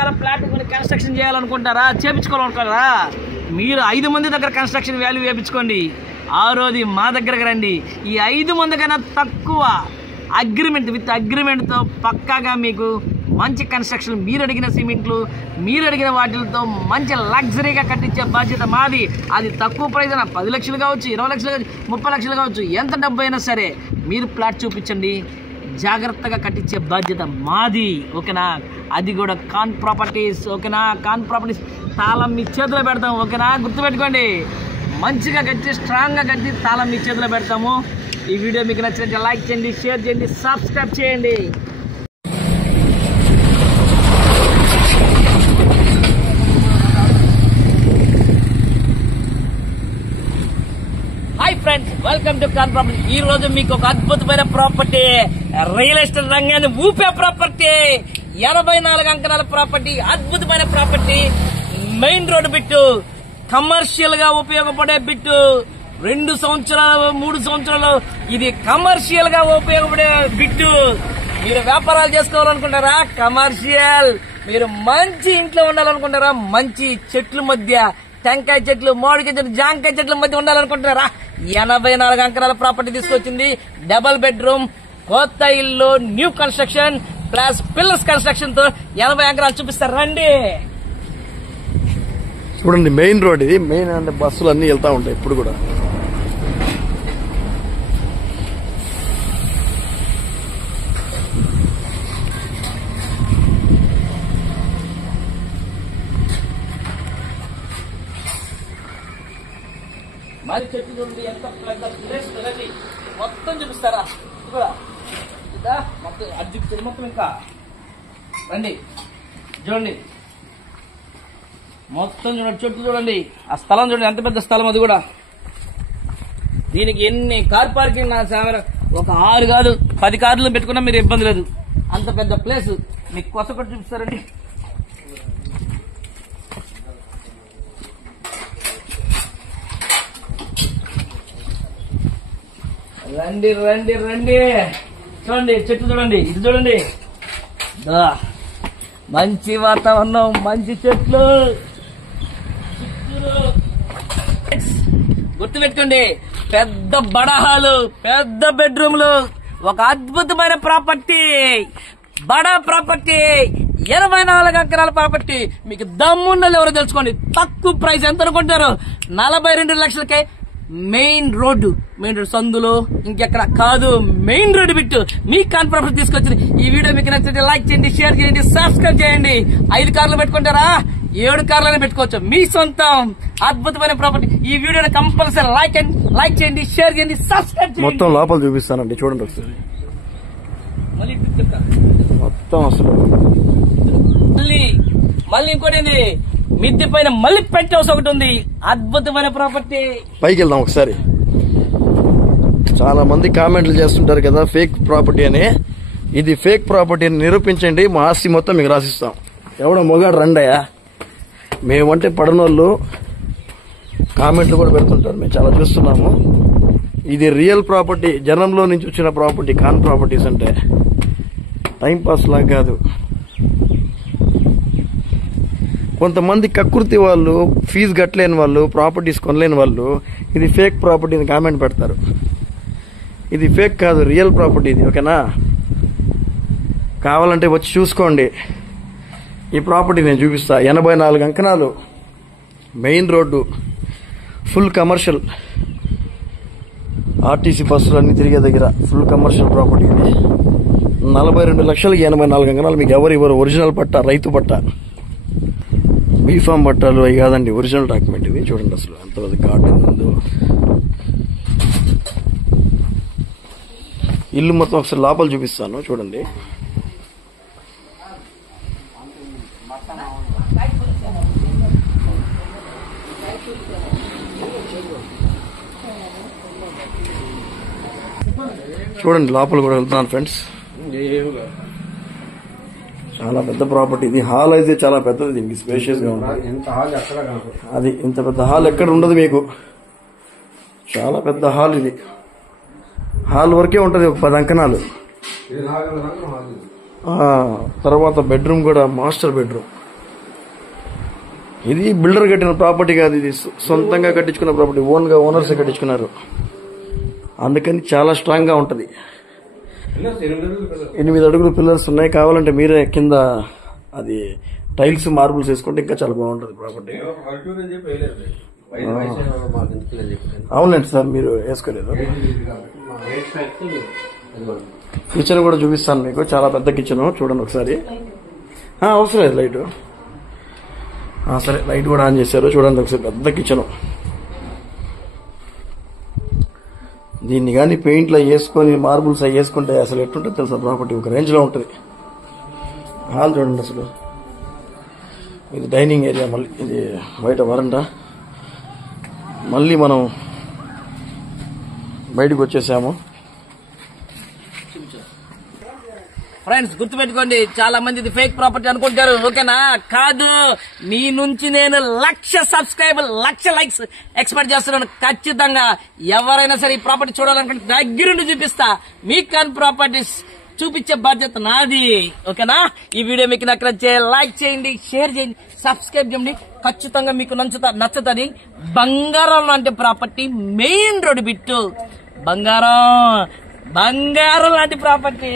రకాల plot construction చేయాలనుకుంటారా, చేపించుకోవాలనుకుంటారా, మీరు 5 మంది దగ్గర కన్స్ట్రక్షన్ వాల్యూ వేయించుకోండి. ఆ రోజు మా దగ్గరకు రండి. ఈ 5 మంది కన్నా తక్కువ విత్ అగ్రిమెంట్తో పక్కాగా మీకు మంచి కన్స్ట్రక్షన్, మీరు అడిగిన సిమెంట్లు, మీరు అడిగిన వాటితో మంచి లగ్జరీగా కట్టించే బాధ్యత మాది. అది తక్కువ ప్రైజ్ అయినా 10 లక్షలు కావచ్చు, 20 లక్షలు కావచ్చు, 30 లక్షలు కావచ్చు, ఎంత డబ్బు అయినా సరే మీరు ప్లాట్ చూపించండి, జాగ్రత్తగా కట్టించే బాధ్యత మాది. ఓకేనా? అది కూడా ఖాన్ ప్రాపర్టీస్. ఓకేనా? ఖాన్ ప్రాపర్టీస్ తాళం మీ చేతిలో పెడతాం. ఓకేనా? గుర్తుపెట్టుకోండి, మంచిగా కట్టి స్ట్రాంగ్గా కట్టి తాళం మీ చేతిలో పెడతాము. ఈ వీడియో మీకు నచ్చినట్టు లైక్ చేయండి, షేర్ చేయండి, సబ్స్క్రైబ్ చేయండి. Hi friends, welcome to Khan property. ఈ రోజు మీకు ఒక అద్భుతమైన ప్రాపర్టీ, రియల్ ఎస్టేట్ రంగాన్ని ఊపే ప్రాపర్టీ, 84 అంకణాల ప్రాపర్టీ, అద్భుతమైన property, main road bit, commercial గా ఉపయోగపడే బిట్టు. 2 సంవత్సరాలు 3 సంవత్సరాలు ఇది కమర్షియల్ గా ఉపయోగపడే బిట్టు. మీరు వ్యాపారాలు చేసుకోవాలనుకుంటారా? కమర్షియల్. మీరు మంచి ఇంట్లో ఉండాలనుకుంటారా? మంచి చెట్ల మధ్య, టెంకాయ చెట్లు, మామిడికాయ చెట్లు, జాంకాయ చెట్ల మధ్య ఉండాలనుకుంటున్నారా? 84 అంకణాల ప్రాపర్టీ తీసుకొచ్చింది. డబుల్ బెడ్రూమ్, కొత్త ఇల్లు, new construction plus pillars construction తో 80 అంకణాలు చూపిస్తారు. రండి చూడండి. మెయిన్ రోడ్ ఇది. మెయిన్ అంటే బస్సులు అన్ని వెళ్తా ఉంటాయి ఇప్పుడు కూడా. మరి చెట్టు చూడండి, ఎంత పెద్ద ప్లేస్ కదండి. మొత్తం చూపిస్తారా? మొత్తం అది చూపించండి. మొత్తం ఇంకా రండి చూడండి, మొత్తం చూడండి, చెట్టు చూడండి, ఆ స్థలం చూడండి, ఎంత పెద్ద స్థలం. అది కూడా దీనికి ఎన్ని కార్ పార్కింగ్, నా సేవ ఒక 6 కాదు 10 కార్లు పెట్టుకున్నా మీరు ఇబ్బంది లేదు. అంత పెద్ద ప్లేస్ మీకు కొత్త కొట్టి చూపిస్తారండి. రండి రండి రండి చూడండి, చెట్లు చూడండి, ఇది చూడండి, మంచి వాతావరణం, మంచి చెట్లు. గుర్తుపెట్టుకోండి, పెద్ద బడాహాలు, పెద్ద బెడ్రూమ్లు, ఒక అద్భుతమైన ప్రాపర్టీ, బడా ప్రాపర్టీ, 84 అంకణాల ప్రాపర్టీ. మీకు దమ్మున్నది ఎవరో తెలుసుకోండి. తక్కువ ప్రైస్ ఎంత అనుకుంటారు? 42 లక్షలకే మెయిన్ రోడ్డు సందులో ఇంకెక్కడ కాదు, మెయిన్ రోడ్డు బిట్టు మీ ఖాన్ ప్రాపర్టీ తీసుకొచ్చింది. ఈ వీడియో మీకు నచ్చితే లైక్ చేయండి, షేర్ చేయండి, సబ్స్క్రైబ్ చేయండి. 5 కార్లు పెట్టుకుంటారా? 7 కార్లనే పెట్టుకోవచ్చు, మీ సొంతం. అద్భుతమైన ప్రాపర్టీ. ఈ వీడియోని కంపల్సరీ లైక్ చేయండి, షేర్ చేయండి, సబ్స్క్రైబ్ చేయండి. మొత్తం లోపల చూపిస్తానండి, చూడండి ఒకసారి. మొత్తం అసలు మళ్ళీ ఇంకోటి ఏంది, మిద్దె పైన మళ్ళీ పెంట్ హౌస్ ఒకటి ఉంది. అద్భుతమైన ప్రాపర్టీ. పైకి వెళ్దాం ఒకసారి. చాలా మంది కామెంట్లు చేస్తుంటారు కదా ఫేక్ ప్రాపర్టీ అని. ఇది ఫేక్ ప్రాపర్టీ అని నిరూపించండి, మా ఆస్తి మొత్తం మీకు రాసిస్తాం. ఎవడో మొగాడు రండయా, మేమంటే పడనోళ్ళు కామెంట్లు కూడా పెడుతుంటారు, మేము చాలా చూస్తున్నాము. ఇది రియల్ ప్రాపర్టీ, జనంలో నుంచి వచ్చిన ప్రాపర్టీ. ఖాన్ ప్రాపర్టీస్ అంటే టైంపాస్ లాగా కాదు. కొంతమంది కకృతి వాళ్ళు, ఫీజు కట్టలేని వాళ్ళు, ప్రాపర్టీస్ కొనలేని వాళ్ళు ఇది ఫేక్ ప్రాపర్టీని కామెంట్ పెడతారు. ఇది ఫేక్ కాదు, రియల్ ప్రాపర్టీ ఇది. ఓకేనా? కావాలంటే వచ్చి చూసుకోండి. ఈ ప్రాపర్టీ నేను చూపిస్తా. 84 అంకణాలు, main road, full commercial, RTC బస్సులు అన్ని తిరిగే దగ్గర ఫుల్ కమర్షియల్ ప్రాపర్టీ ఇది. 42 లక్షలకి 84 అంకణాలు. మీకు ఎవరు ఇవ్వరు. ఒరిజినల్ పట్ట, రైతు పట్ట, బీఫామ్ పట్టాలు అవి కాదండి, ఒరిజినల్ డాక్యుమెంట్ ఇది. చూడండి అసలు ఎంత పెద్ద గార్డెన్ ఉందో. ఇల్లు మొత్తం ఒకసారి లోపల చూపిస్తాను, చూడండి. చూడండి లోపల కూడా వెళ్తున్నాను ఫ్రెండ్స్. చాలా పెద్ద ప్రాపర్టీ ఇది. హాల్ అయితే చాలా పెద్దది, దీనికి స్పేషియస్ గా ఉంటుంది. అది ఇంత పెద్ద హాల్ ఎక్కడ ఉండదు మీకు. చాలా పెద్ద హాల్ ఇది. హాల్ వరకే ఉంటది, 10 అంకణాలు. తర్వాత బెడ్రూమ్ కూడా మాస్టర్ బెడ్రూమ్. ఇది బిల్డర్ కట్టిన ప్రాపర్టీ కాదు, ఇది సొంతంగా కట్టించుకున్న ప్రాపర్టీ, ఓన్గా ఓనర్స్ కట్టించుకున్నారు. అందుకని చాలా స్ట్రాంగ్ గా ఉంటది. 8 అడుగులు పిల్లర్స్ ఉన్నాయి. కావాలంటే మీరే కింద అది టైల్స్ మార్బుల్స్ వేసుకుంటే ఇంకా చాలా బాగుంటది ప్రాపర్టీ. అవునండి సార్, మీరు వేసుకోలేదు. కిచెన్ కూడా చూపిస్తాను మీకు, చాలా పెద్ద కిచెన్, చూడండి ఒకసారి. అవసరం లేదు లైట్. సరే, లైట్ కూడా ఆన్ చేశారు, చూడండి ఒకసారి. పెద్ద కిచెన్. దీన్ని కానీ పెయింట్లో వేసుకొని మార్బుల్స్ అవి వేసుకుంటే అసలు ఎట్లుంటుంది తెలుసా ప్రాపర్టీ, ఒక రేంజ్ లో ఉంటుంది. హాల్ చూడండి అసలు. ఇది డైనింగ్ ఏరియా, మళ్ళీ ఇది బయట వరండా. మళ్ళీ మనం బయటకు వచ్చేసాము. ఫ్రెండ్స్ గుర్తుపెట్టుకోండి, చాలా మంది ఇది ఫేక్ ప్రాపర్టీ అనుకుంటారు, ఓకేనా? కాదు, మీ నుంచి నేను 1,00,000 సబ్స్క్రైబర్ 1,00,000 లైక్స్ ఎక్స్పెక్ట్ చేస్తున్నాను. ఖచ్చితంగా ఎవరైనా సరే ఈ ప్రాపర్టీ చూడాలనుకుంటే దగ్గరుండి చూపిస్తా. మీకు కానీ ప్రాపర్టీస్ చూపించే బాధ్యత నాది, ఓకేనా? ఈ వీడియో మీకు నచ్చితే లైక్ చేయండి, షేర్ చేయండి, సబ్స్క్రైబ్ చేయండి. ఖచ్చితంగా మీకు నచ్చుతుంది. బంగారం లాంటి ప్రాపర్టీ, మెయిన్ రోడ్ బిట్టు, బంగారం లాంటి ప్రాపర్టీ.